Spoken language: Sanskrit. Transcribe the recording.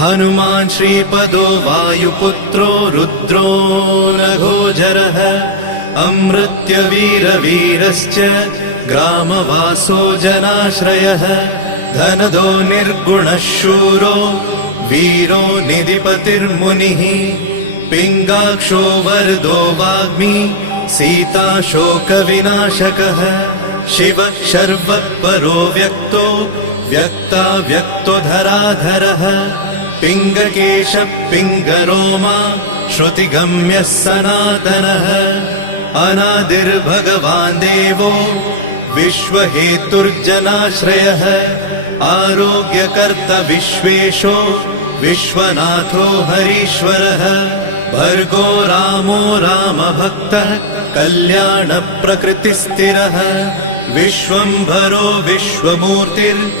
हनुमान् श्रीपदो वायुपुत्रो रुद्रो नघोजरः अमृत्यवीरवीरश्च ग्रामवासो जनाश्रयः धनदो निर्गुणः शूरो वीरो निधिपतिर्मुनिः पिङ्गाक्षो वरदो वाग्मी सीता शोकविनाशकः शिवः शर्वः परो व्यक्तो व्यक्तो धराधरः पिङ्गकेशः पिङ्गरोमा श्रुतिगम्यः सनातनः अनादिर्भगवान् देवो विश्वहेतुर्जनाश्रयः आरोग्यकर्ता विश्वेशो विश्वनाथो हरीश्वरः भर्गो रामो रामभक्तः कल्याणप्रकृतिस्थिरः विश्वम्भरो विश्वमूर्तिर्